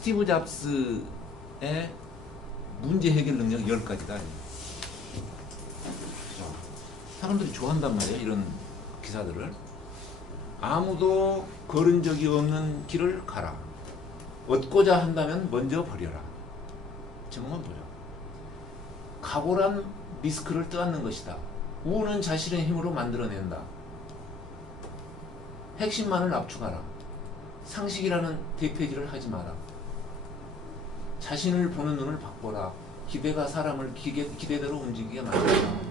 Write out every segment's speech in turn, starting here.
스티브 잡스의 문제 해결 능력 10가지다. 사람들이 좋아한단 말이에요, 이런 기사들을. 아무도 걸은 적이 없는 길을 가라. 얻고자 한다면 먼저 버려라. 제목만 보죠. 각오란 리스크를 떠안는 것이다. 우는 자신의 힘으로 만들어낸다. 핵심만을 압축하라. 상식이라는 대폐질을 하지 마라. 자신을 보는 눈을 바꿔라. 기대가 사람을 기대대로 움직이게 만든다.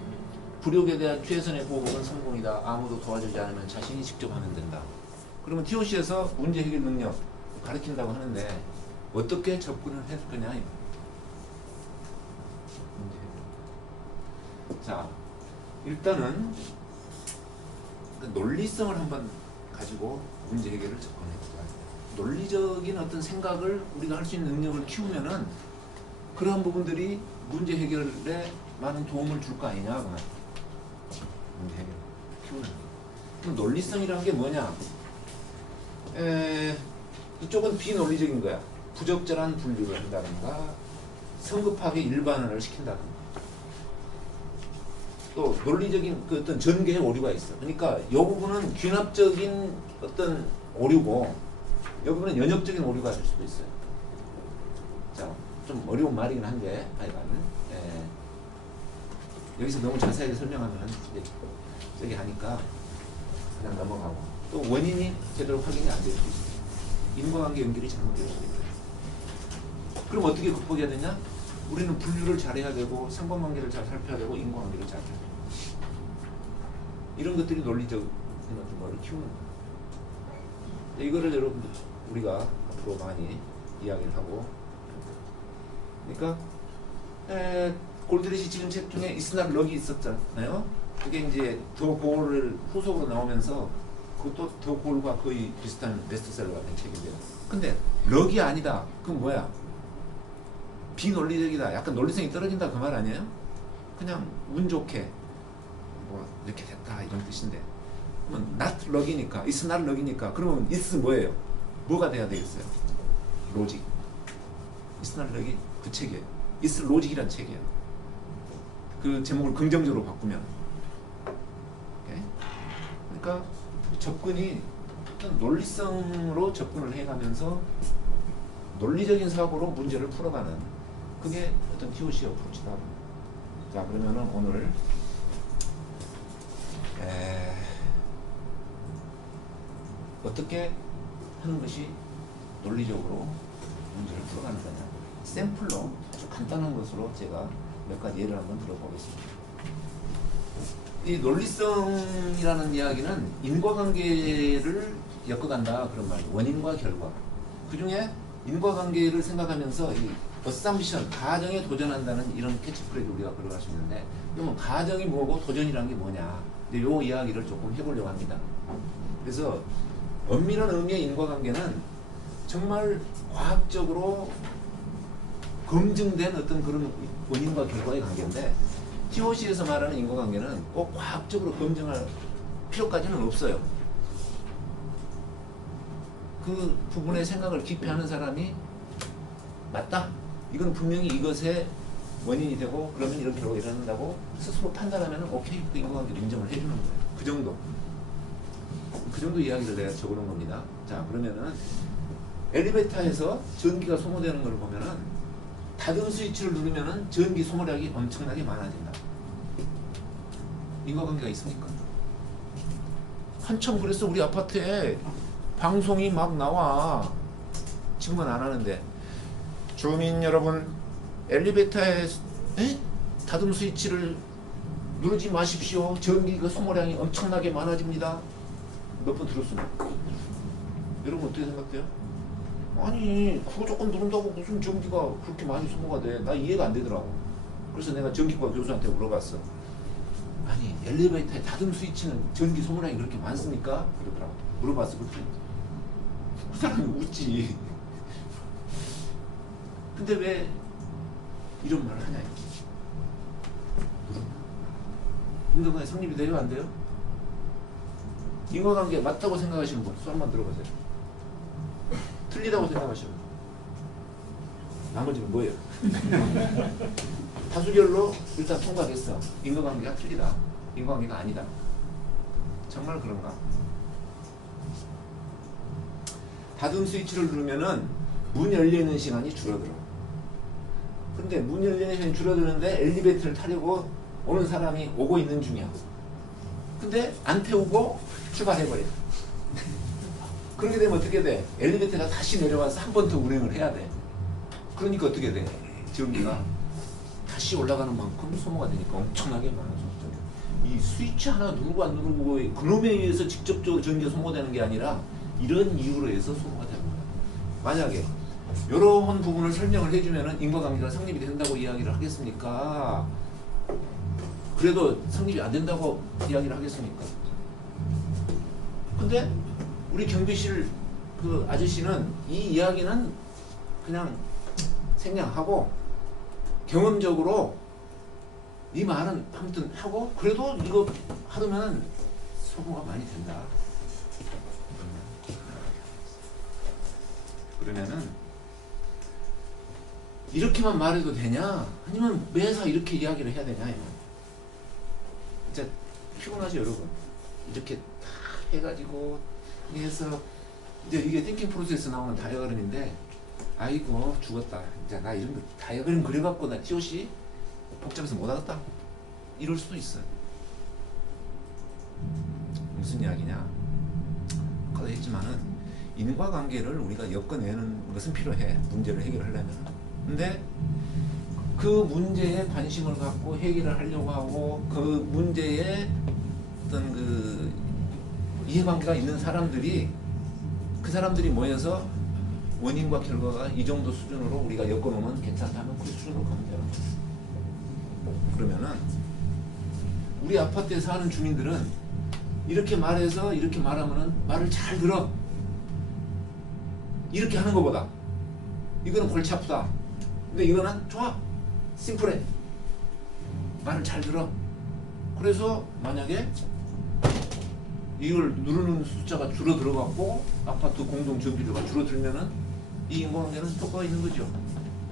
불욕에 대한 최선의 보복은 성공이다. 아무도 도와주지 않으면 자신이 직접 하면 된다. 그러면 TOC에서 문제 해결 능력 가르친다고 하는데 어떻게 접근을 할 거냐. 문제 해결. 자, 일단은 논리성을 한번 가지고 문제 해결을 접근해보자. 논리적인 어떤 생각을 우리가 할 수 있는 능력을 키우면은 그러한 부분들이 문제 해결에 많은 도움을 줄 거 아니냐. 문제 해결 키우는. 그럼 논리성이라는 게 뭐냐? 이쪽은 비논리적인 거야. 부적절한 분류를 한다든가 성급하게 일반화를 시킨다든가 또 논리적인 그 어떤 전개의 오류가 있어. 그러니까 이 부분은 귀납적인 어떤 오류고 이 부분은 연역적인 오류가 될 수도 있어요. 자, 좀 어려운 말이긴 한데 하여간 여기서 너무 자세하게 설명하면 저기 하니까 그냥 넘어가고 또 원인이 제대로 확인이 안 될 수도 있어요. 인과관계 연결이 잘못될 수도 있어요. 그럼 어떻게 극복해야 되냐? 우리는 분류를 잘해야 되고 상관관계를 잘 살펴야 되고 인과관계를 잘 살펴야 되고 이런 것들이 논리적 어떤 거를 키우는 거예요. 이거를 여러분들 우리가 앞으로 많이 이야기를 하고 그러니까 골드릿이 지금 책 중에 It's Not Luck이 있었잖아요. 그게 이제 더 골을 후속으로 나오면서 그것도 더 골과 거의 비슷한 베스트셀러 같은 책인데요. 근데 럭이 아니다. 그건 뭐야? 비논리적이다. 약간 논리성이 떨어진다 그 말 아니에요? 그냥 운 좋게 뭐 이렇게 됐다 이런 뜻인데 그러면 not luck이니까 it's not luck이니까 그러면 it's 뭐예요? 뭐가 돼야 되겠어요? 로직. it's not luck이 그 책이에요. it's logic이란 책이에요. 그 제목을 긍정적으로 바꾸면 오케이? 그러니까 접근이 어떤 논리성으로 접근을 해가면서 논리적인 사고로 문제를 풀어가는 그게 어떤 TOC 어프로치다. 자, 그러면은 오늘 어떻게 하는 것이 논리적으로 문제를 풀어가는 거냐. 샘플로 아주 간단한 것으로 제가 몇 가지 예를 한번 들어보겠습니다. 이 논리성이라는 이야기는 인과관계를 엮어간다 그런 말이에요. 원인과 결과. 그 중에 인과관계를 생각하면서 이 어썸션, 가정에 도전한다는 이런 캐치프레이즈 우리가 걸어갈 수 있는데 그러면 가정이 뭐고 도전이란 게 뭐냐. 이제 요 이야기를 조금 해보려고 합니다. 그래서 엄밀한 의미의 인과관계는 정말 과학적으로 검증된 어떤 그런 원인과 결과의 관계인데 TOC에서 말하는 인과관계는 꼭 과학적으로 검증할 필요까지는 없어요. 그 부분의 생각을 깊이 하는 사람이 맞다. 이건 분명히 이것의 원인이 되고 그러면 이런 결과가 일어난다고 스스로 판단하면 오케이. 그 인과관계를 인정을 해주는 거예요. 그 정도. 그 정도 이야기를 내가 적어놓은 겁니다. 자, 그러면은 엘리베이터에서 전기가 소모되는 걸 보면은 닫은 스위치를 누르면은 전기 소모량이 엄청나게 많아진다. 인과관계가 있습니까? 한참 그래서 우리 아파트에 방송이 막 나와. 지금은 안 하는데 주민 여러분 엘리베이터에 닫음 스위치를 누르지 마십시오. 전기가 소모량이 엄청나게 많아집니다. 몇 번 들었습니다. 여러분 어떻게 생각해요? 아니 그거 조금 누른다고 무슨 전기가 그렇게 많이 소모가 돼? 나 이해가 안 되더라고. 그래서 내가 전기과 교수한테 물어봤어. 아니 엘리베이터에 닫음 스위치는 전기 소모량이 그렇게 많습니까? 그러더라고. 물어봤어. 그랬더니 그 사람이 웃지. 근데 왜 이런 말을 하냐. 인과관계 성립이 돼요? 안 돼요? 인과관계 맞다고 생각하시는 분 손 한번 들어보세요. 틀리다고 생각하시는 분. 나머지는 뭐예요? 다수결로 일단 통과됐어. 인과관계가 틀리다. 인과관계가 아니다. 정말 그런가? 닫은 스위치를 누르면은 문 열리는 시간이 줄어들어. 근데 문 열리는 시간이 줄어드는데 엘리베이터를 타려고 오는 사람이 오고 있는 중이야. 근데 안 태우고 출발해버려. 그렇게 되면 어떻게 돼? 엘리베이터가 다시 내려와서 한 번 더 운행을 해야 돼. 그러니까 어떻게 돼? 전기가 다시 올라가는 만큼 소모가 되니까 엄청나게 많은 소모가 돼. 이 스위치 하나 누르고 안 누르고 그놈에 의해서 직접적으로 전기가 소모되는 게 아니라 이런 이유로 해서 소모가 되는 거야. 만약에 이런 부분을 설명을 해주면은 인과관계가 성립이 된다고 이야기를 하겠습니까? 그래도 성립이 안 된다고 이야기를 하겠습니까? 근데 우리 경비실 그 아저씨는 이 이야기는 그냥 생략하고 경험적으로 이 말은 아무튼 하고 그래도 이거 하려면 소모가 많이 된다. 그러면은 이렇게만 말해도 되냐? 아니면 매사 이렇게 이야기를 해야 되냐? 진짜 피곤하죠, 여러분. 이렇게 다 해가지고 해서 이제 이게 띵킹 프로세스 나오는 다이어그램인데 아이고 죽었다. 이제 나 이런 거 다이어그램 그려갖고 나 TOC 복잡해서 못하겠다. 이럴 수도 있어요. 무슨 이야기냐? 아까도 했지만은 인과관계를 우리가 엮어내는 것은 필요해. 문제를 해결하려면. 근데 그 문제에 관심을 갖고 해결을 하려고 하고 그 문제에 어떤 그 이해관계가 있는 사람들이 그 사람들이 모여서 원인과 결과가 이 정도 수준으로 우리가 엮어놓으면 괜찮다면 그 수준으로 가면 돼요. 그러면은 우리 아파트에 사는 주민들은 이렇게 말해서 이렇게 말하면은 말을 잘 들어. 이렇게 하는 것보다 이거는 골치 아프다. 근데 이거는 좋아. 심플해. 말을 잘 들어. 그래서 만약에 이걸 누르는 숫자가 줄어들어갖고 아파트 공동 전기료가 줄어들면은 이 인과관계는 효과가 있는 거죠.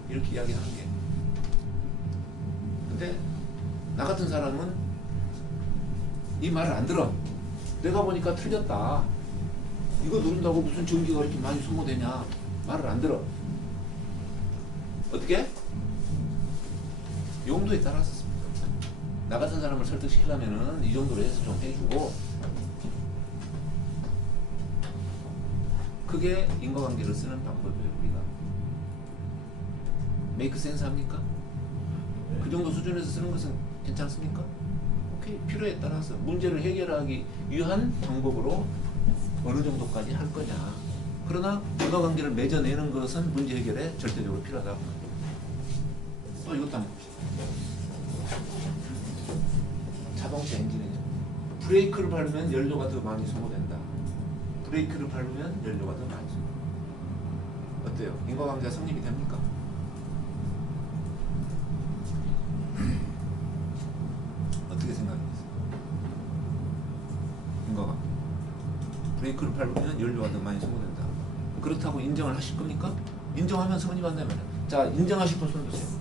이렇게 이야기하는 게. 근데 나 같은 사람은 이 말을 안 들어. 내가 보니까 틀렸다. 이거 누른다고 무슨 전기가 이렇게 많이 소모되냐. 말을 안 들어. 어떻게? 용도에 따라서 씁니다. 나 같은 사람을 설득시키려면은 이 정도로 해서 좀 해주고 그게 인과관계를 쓰는 방법이에요. 우리가 메이크 센스 합니까? 그 정도 수준에서 쓰는 것은 괜찮습니까? 오케이. 필요에 따라서 문제를 해결하기 위한 방법으로 어느 정도까지 할 거냐. 그러나 인과관계를 맺어내는 것은 문제 해결에 절대적으로 필요하다고 합니다. 또 이것도 한번 봅시다. 자동차 엔진이죠. 브레이크를 밟으면 연료가 더 많이 소모된다. 브레이크를 밟으면 연료가 더 많이 소모. 어때요? 인과관계가 성립이 됩니까? 어떻게 생각하세요? 인과관계. 브레이크를 밟으면 연료가 더 많이 소모된다. 그렇다고 인정을 하실 겁니까? 인정하면 성립한다면. 자, 인정하실 분 손 드세요.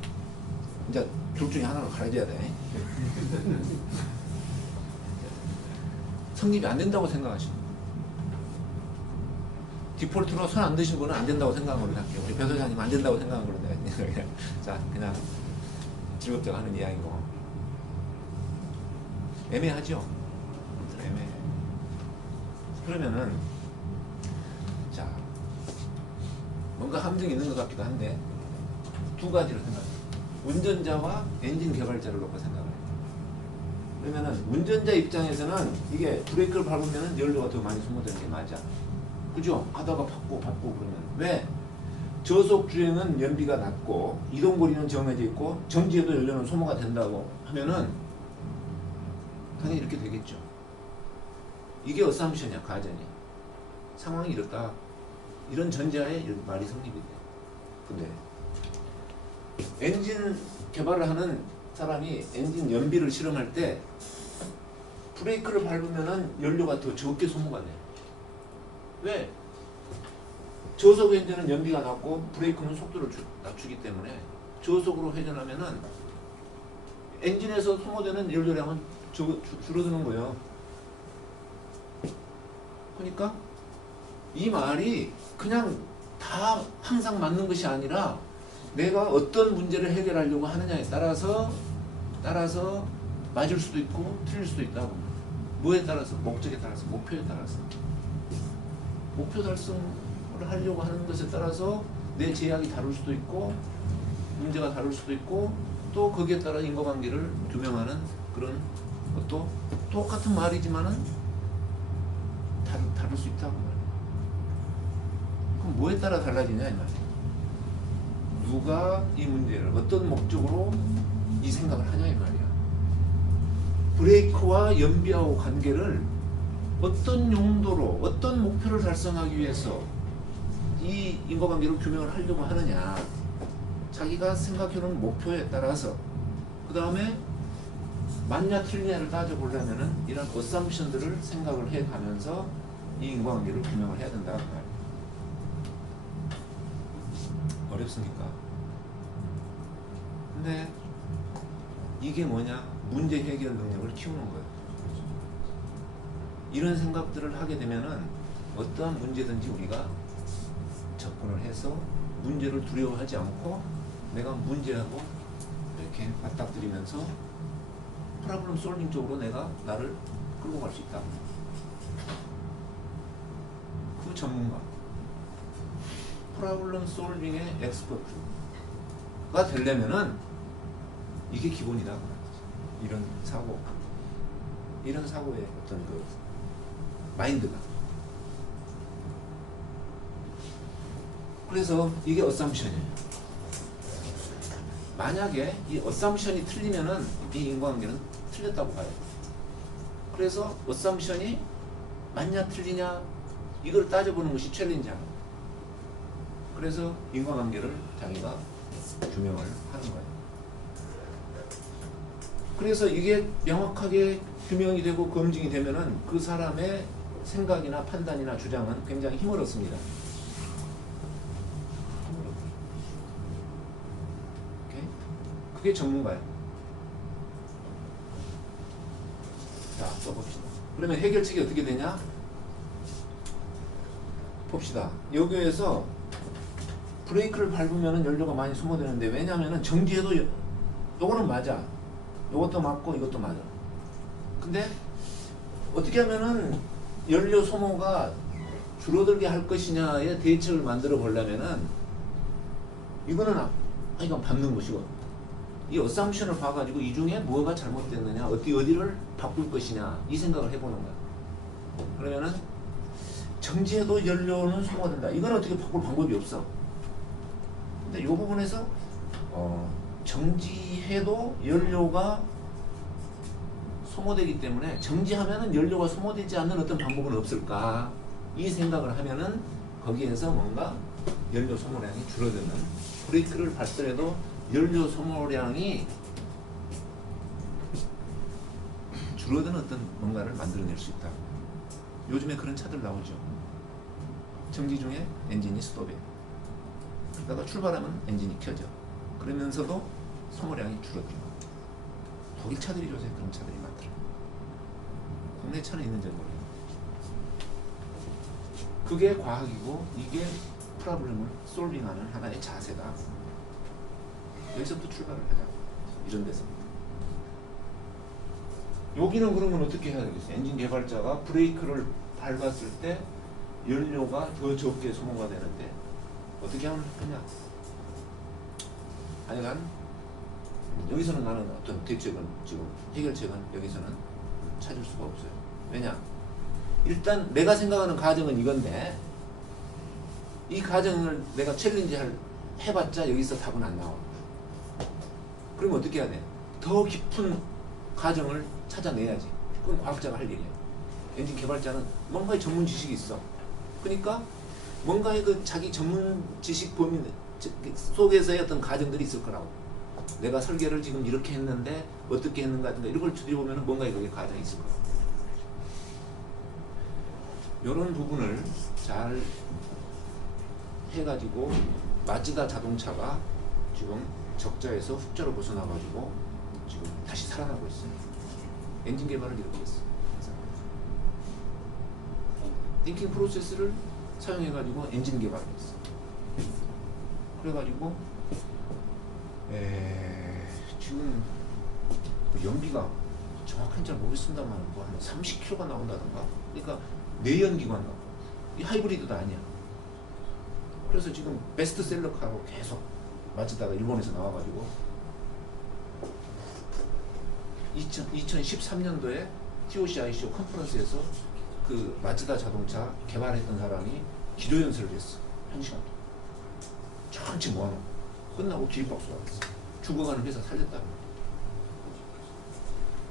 이제 둘 중에 하나를 가려줘야 돼. 성립이 안 된다고 생각하시는 거예요. 디폴트로 손 안 드신 분은 안 된다고 생각한 걸로 할게요. 우리 배 소장님 안 된다고 생각한 걸로 내가 자, 그냥 즐겁게 하는 이야기고. 애매하죠? 애매해. 그러면은 자, 뭔가 함정이 있는 것 같기도 한데 두 가지를 생각해요. 운전자와 엔진 개발자를 놓고 생각을 해요. 그러면은 운전자 입장에서는 이게 브레이크를 밟으면 연료가 더 많이 소모되는 게 맞아. 그죠? 가다가 밟고 그러면. 왜? 저속 주행은 연비가 낮고 이동거리는 정해져 있고 정지해도 연료는 소모가 된다고 하면은 당연히 이렇게 되겠죠. 이게 어썸션이야, 가정이야. 상황이 이렇다. 이런 전제하에 말이 성립이 돼. 근데 엔진 개발을 하는 사람이 엔진 연비를 실험할 때 브레이크를 밟으면은 연료가 더 적게 소모가 돼. 왜? 저속 회전은 연비가 낮고 브레이크는 속도를 낮추기 때문에 저속으로 회전하면은 엔진에서 소모되는 연료량은 줄어드는 거예요. 그러니까 이 말이 그냥 다 항상 맞는 것이 아니라 내가 어떤 문제를 해결하려고 하느냐에 따라서 맞을 수도 있고 틀릴 수도 있다고. 뭐에 따라서? 목적에 따라서, 목표에 따라서. 목표 달성을 하려고 하는 것에 따라서 내 제약이 다를 수도 있고 문제가 다를 수도 있고 또 거기에 따라 인과관계를 규명하는 그런 것도 똑같은 말이지만은 다를 수 있다고 말이야. 그럼 뭐에 따라 달라지냐 이 말이야. 누가 이 문제를 어떤 목적으로 이 생각을 하냐 이 말이야. 브레이크와 연비하고 관계를 어떤 용도로 어떤 목표를 달성하기 위해서 이 인과관계를 규명을 하려고 하느냐. 자기가 생각해놓은 목표에 따라서 그 다음에 맞냐 틀리냐를 따져보려면은 이런 어썸션들을 생각을 해가면서 이 인과관계를 규명을 해야 된다. 어렵습니까? 근데 이게 뭐냐? 문제 해결 능력을 키우는 거예요. 이런 생각들을 하게 되면은 어떠한 문제든지 우리가 접근을 해서 문제를 두려워하지 않고 내가 문제하고 이렇게 맞닥뜨리면서 프로블럼 솔빙 쪽으로 내가 나를 끌고 갈 수 있다. 그 전문가, 프로블럼 솔빙의 엑스퍼트가 되려면은 이게 기본이다. 이런 사고의 어떤 그 마인드가. 그래서 이게 어썸션이에요. 만약에 이 어썸션이 틀리면은 이 인과관계는 틀렸다고 봐요. 그래서 어썸션이 맞냐 틀리냐 이걸 따져보는 것이 챌린지하는 거예요. 그래서 인과관계를 자기가 규명을 하는 거예요. 그래서 이게 명확하게 규명이 되고 검증이 되면은 그 사람의 생각이나 판단이나 주장은 굉장히 힘을 얻습니다. 그게 전문가예요. 자, 써봅시다. 그러면 해결책이 어떻게 되냐? 봅시다. 여기에서 브레이크를 밟으면 연료가 많이 소모되는데 왜냐하면 정지해도 요거는 맞아. 요것도 맞고 이것도 맞아. 근데 어떻게 하면은 연료 소모가 줄어들게 할 것이냐의 대책을 만들어 보려면은 이거는 이건 밟는 것이고 이 어썸션을 봐가지고 이 중에 뭐가 잘못됐느냐 어디를 바꿀 것이냐 이 생각을 해보는 거야. 그러면은 정지해도 연료는 소모된다. 이건 어떻게 바꿀 방법이 없어. 근데 이 부분에서 정지해도 연료가 소모되기 때문에 정지하면은 연료가 소모되지 않는 어떤 방법은 없을까 이 생각을 하면은 거기에서 뭔가 연료 소모량이 줄어드는 브레이크를 밟더라도 연료 소모량이 줄어드는 어떤 뭔가를 만들어낼 수 있다. 요즘에 그런 차들 나오죠. 정지 중에 엔진이 스톱해. 그러다가 출발하면 엔진이 켜져. 그러면서도 소모량이 줄어들고. 독일 차들이 요새 그런 차들이 많더라. 국내 차는 있는지 모르겠네. 그게 과학이고 이게 프로블럼을 솔빙하는 하나의 자세다. 여기서부터 출발을 하자. 이런 데서. 여기는 그러면 어떻게 해야 되겠어요? 엔진 개발자가 브레이크를 밟았을 때 연료가 더 적게 소모가 되는데 어떻게 하면 하냐? 하여간 여기서는 나는 어떤 대책은 지금 해결책은 여기서는 찾을 수가 없어요. 왜냐? 일단 내가 생각하는 가정은 이건데 이 가정을 내가 챌린지 해봤자 여기서 답은 안 나와. 그러면 어떻게 해야 돼? 더 깊은 가정을 찾아내야지. 그건 과학자가 할 일이야. 엔진 개발자는 뭔가의 전문 지식이 있어. 그러니까 뭔가의 그 자기 전문 지식 범위 속에서의 어떤 가정들이 있을 거라고. 내가 설계를 지금 이렇게 했는데 어떻게 했는가 같은 거 이런 걸 들여보면 뭔가의 그게 가정이 있을 거라고. 이런 부분을 잘 해가지고 마즈다 자동차가 지금 적자에서 흑자로 벗어나가지고 지금 다시 살아나고 있어요. 엔진 개발을 이렇게 했어요. 띵킹 프로세스를 사용해가지고 엔진 개발을 했어요. 그래가지고 지금 연비가 정확한 잘 모르겠습니다만 뭐한 30km가 나온다던가. 그러니까 내연기관 나고 이 하이브리드도 아니야. 그래서 지금 베스트셀러카로 계속 마즈다가 일본에서 나와가지고 2013년도에 TOC ICO 컨퍼런스에서 그 마즈다 자동차 개발했던 사람이 기도 연설을 했어. 1시간 동안. 천천히 모아놓고 끝나고 기립박수가 왔어. 죽어가는 회사 살렸다는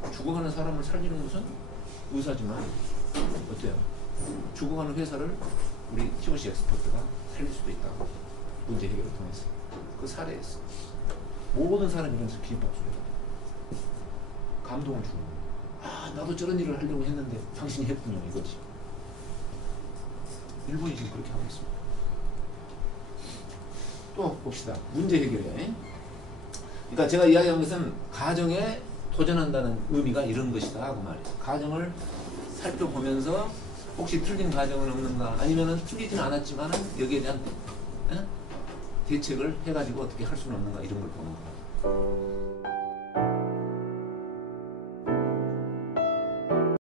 거야. 죽어가는 사람을 살리는 것은 의사지만 어때요? 죽어가는 회사를 우리 TOC 엑스퍼트가 살릴 수도 있다고. 문제 해결을 통해서 그 사례였어. 모든 사람이 이러면서 기립박수를 해. 감동을 주는 거야. 아, 나도 저런 일을 하려고 했는데 당신이 했군요, 이거지. 일본이 지금 그렇게 하고 있습니다. 또 봅시다. 문제 해결에. 그러니까 제가 이야기한 것은 가정에 도전한다는 의미가 이런 것이다 하고 말이에요. 가정을 살펴보면서 혹시 틀린 가정은 없는가, 아니면은 틀리지는 않았지만은 여기에 대한 대책을 해가지고 어떻게 할 수는 없는가, 이런 걸 보는 거예요.